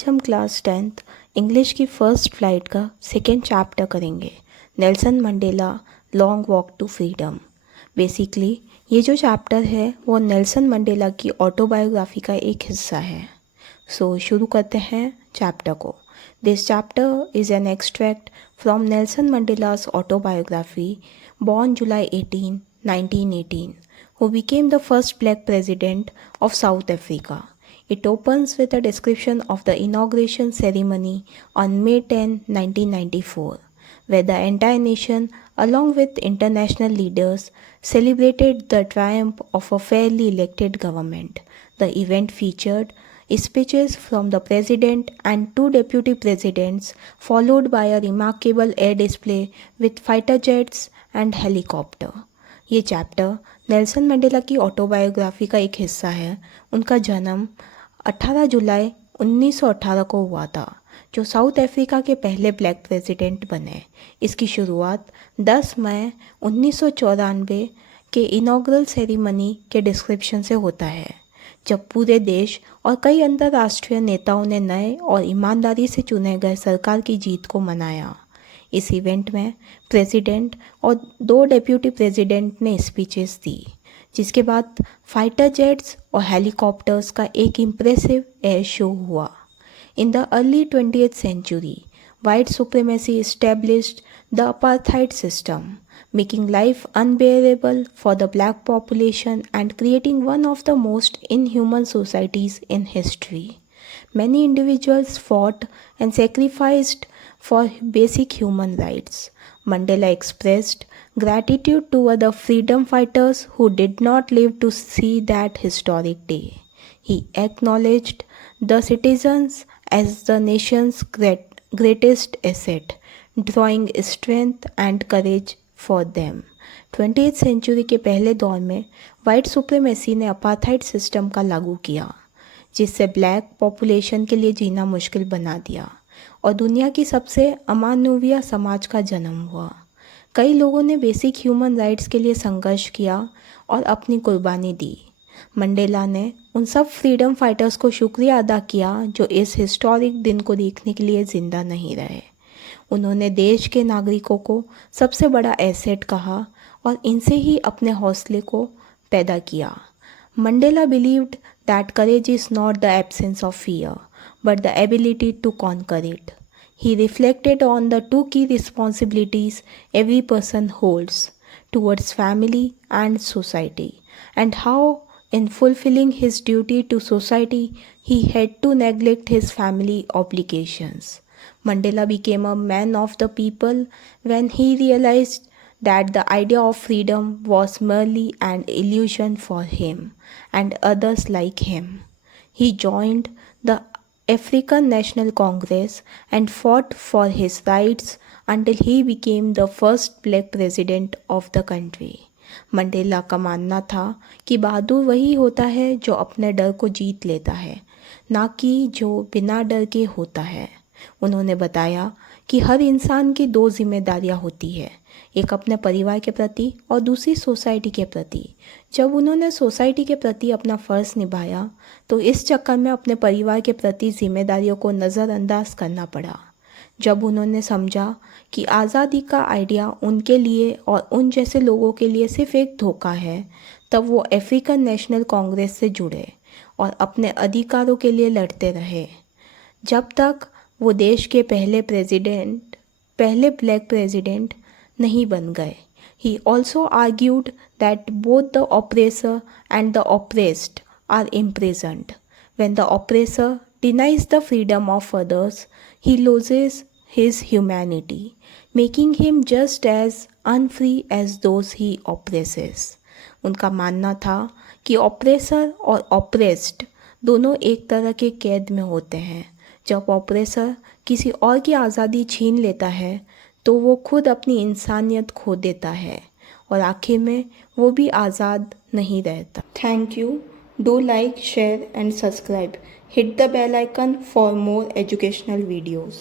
आज हम class 10th English की फ़र्स्ट फ्लाइट का सेकेंड चैप्टर करेंगे, Nelson Mandela long walk to freedom. Basically ये जो चैप्टर है वो नेल्सन मंडेला की ऑटोबायोग्राफी का एक हिस्सा है। शुरू करते हैं चैप्टर को। This chapter is an extract from Nelson Mandela's autobiography, born July 18, 1918, who became the first black president of South Africa. It opens with a description of the inauguration ceremony on May 10, 1994, where the entire nation, along with international leaders, celebrated the triumph of a fairly elected government. The event featured speeches from the president and two deputy presidents, followed by a remarkable air display with fighter jets and helicopter. ये chapter Nelson Mandela की autobiography का एक हिस्सा है। उनका जन्म 18 जुलाई 1918 को हुआ था, जो साउथ अफ्रीका के पहले ब्लैक प्रेसिडेंट बने। इसकी शुरुआत 10 मई 1994 के इनॉग्रल सेरेमनी के डिस्क्रिप्शन से होता है, जब पूरे देश और कई अंतर्राष्ट्रीय नेताओं ने नए और ईमानदारी से चुने गए सरकार की जीत को मनाया। इस इवेंट में प्रेसिडेंट और दो डेप्यूटी प्रेसिडेंट ने स्पीचेस दी, जिसके बाद फाइटर जेट्स और हेलीकॉप्टर्स का एक इम्प्रेसिव एयर शो हुआ। In the early 20th century, white supremacy established the apartheid system, making life unbearable for the black population and creating one of the most inhuman societies in history. Many individuals fought and sacrificed for basic human rights. Mandela expressed gratitude toward the freedom fighters who did not live to see that historic day. He acknowledged the citizens as the nation's greatest asset, drawing strength and courage for them. 20th century के पहले दौर में white supremacy ने apartheid system का लागू किया, जिससे black population के लिए जीना मुश्किल बना दिया और दुनिया की सबसे अमानवीय समाज का जन्म हुआ। कई लोगों ने बेसिक ह्यूमन राइट्स के लिए संघर्ष किया और अपनी कुर्बानी दी। मंडेला ने उन सब फ्रीडम फाइटर्स को शुक्रिया अदा किया जो इस हिस्टोरिक दिन को देखने के लिए ज़िंदा नहीं रहे। उन्होंने देश के नागरिकों को सबसे बड़ा एसेट कहा और इनसे ही अपने हौसले को पैदा किया। Mandela believed that courage is not the absence of fear, but the ability to conquer it. He reflected on the two key responsibilities every person holds towards family and society, and how, in fulfilling his duty to society, he had to neglect his family obligations. Mandela became a man of the people when he realized that the idea of freedom was merely an illusion for him and others like him. He joined the African National Congress and fought for his rights until he became the first black president of the country. Mandela का मानना था कि बहादुर वही होता है जो अपने डर को जीत लेता है, ना कि जो बिना डर के होता है। उन्होंने बताया कि हर इंसान की दो जिम्मेदारियां होती है, एक अपने परिवार के प्रति और दूसरी सोसाइटी के प्रति। जब उन्होंने सोसाइटी के प्रति अपना फ़र्ज़ निभाया तो इस चक्कर में अपने परिवार के प्रति जिम्मेदारियों को नज़रअंदाज करना पड़ा। जब उन्होंने समझा कि आज़ादी का आइडिया उनके लिए और उन जैसे लोगों के लिए सिर्फ एक धोखा है, तब वो अफ्रीकन नेशनल कांग्रेस से जुड़े और अपने अधिकारों के लिए लड़ते रहे, जब तक वो देश के पहले ब्लैक प्रेसिडेंट नहीं बन गए। He also argued that both the oppressor and the oppressed are imprisoned. When the oppressor denies the freedom of others, he loses his humanity, making him just as unfree as those he oppresses. उनका मानना था कि oppressor और oppressed दोनों एक तरह के कैद में होते हैं। जब ऑपरेसर किसी और की आज़ादी छीन लेता है तो वो खुद अपनी इंसानियत खो देता है और आखिर में वो भी आज़ाद नहीं रहता। Thank you. Do like, share and subscribe. Hit the bell icon for more educational videos.